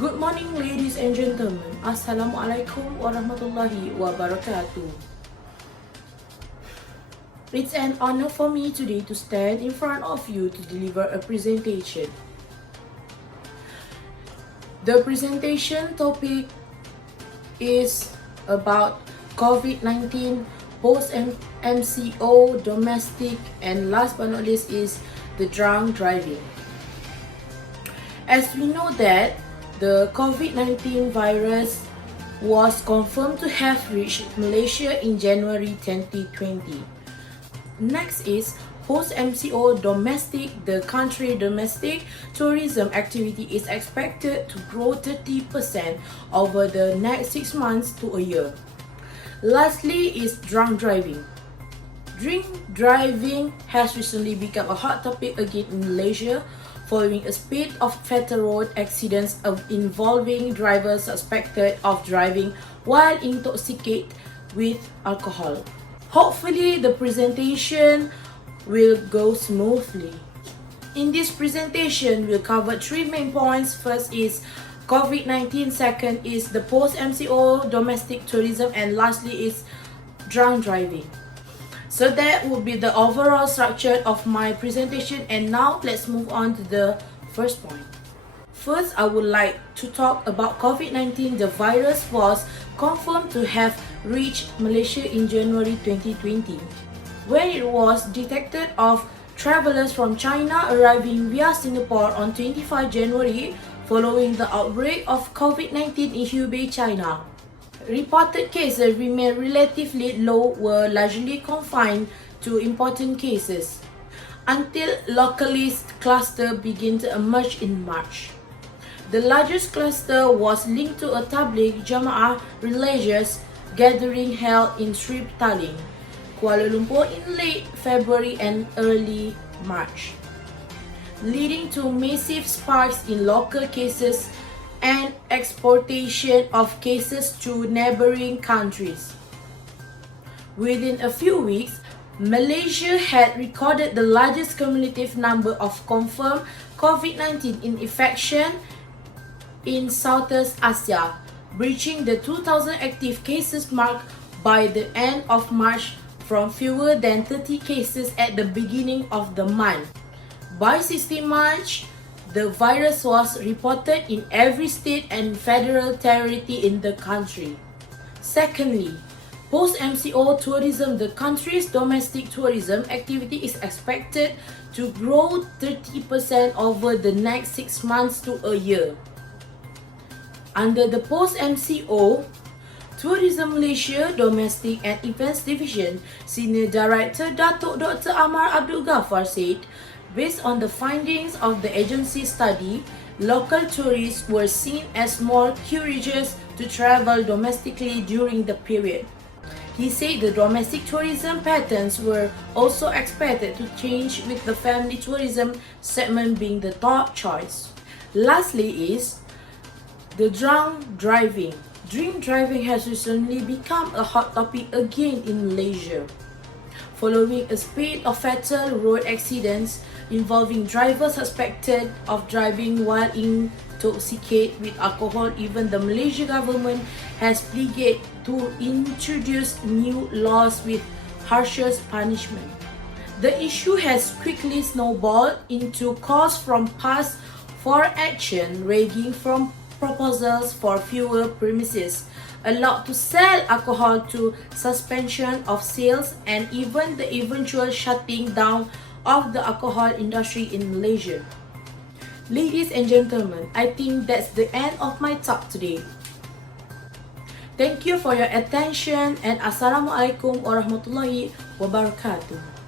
Good morning, ladies and gentlemen. Assalamualaikum warahmatullahi wabarakatuh. It's an honor for me today to stand in front of you to deliver a presentation. The presentation topic is about COVID-19, post-MCO, domestic, and last but not least is the drunk driving. As we know that the COVID-19 virus was confirmed to have reached Malaysia in January 2020. Next is post-MCO domestic. The country domestic tourism activity is expected to grow 30% over the next 6 months to a year. Lastly is drunk driving. Drink driving has recently become a hot topic again in Malaysia following a spate of fatal road accidents involving drivers suspected of driving while intoxicated with alcohol. Hopefully, the presentation will go smoothly. In this presentation, we'll cover 3 main points. First is COVID-19, second is the post-MCO domestic tourism, and lastly is drunk driving. So that will be the overall structure of my presentation, and now let's move on to the first point. First, I would like to talk about COVID-19. The virus was confirmed to have reached Malaysia in January 2020, when it was detected of travelers from China arriving via Singapore on 25 January following the outbreak of COVID-19 in Hubei, China. Reported cases remain relatively low, were largely confined to important cases until localist cluster began to emerge in March. The largest cluster was linked to a tabligh Jamaah religious gathering held in Sri Petaling, Kuala Lumpur in late February and early March, leading to massive spikes in local cases and exportation of cases to neighboring countries. Within a few weeks, Malaysia had recorded the largest cumulative number of confirmed COVID-19 infection in Southeast Asia, breaching the 2,000 active cases mark by the end of March from fewer than 30 cases at the beginning of the month. By 16 March, the virus was reported in every state and federal territory in the country. Secondly, post-MCO tourism. The country's domestic tourism activity is expected to grow 30% over the next 6 months to a year. Under the post-MCO Tourism Malaysia Domestic and Events Division, Senior Director Datuk Dr. Amar Abdul Ghaffar said, based on the findings of the agency study, local tourists were seen as more courageous to travel domestically during the period. He said the domestic tourism patterns were also expected to change, with the family tourism segment being the top choice. Lastly is the drunk driving. Drink driving has recently become a hot topic again in Malaysia, following a spate of fatal road accidents involving drivers suspected of driving while intoxicated with alcohol. Even the Malaysian government has pleaded to introduce new laws with harsher punishment. The issue has quickly snowballed into calls from past for action, ranging from proposals for fewer premises allowed to sell alcohol to suspension of sales and even the eventual shutting down of the alcohol industry in Malaysia. Ladies and gentlemen, I think that's the end of my talk today. Thank you for your attention, and Assalamualaikum warahmatullahi wabarakatuh.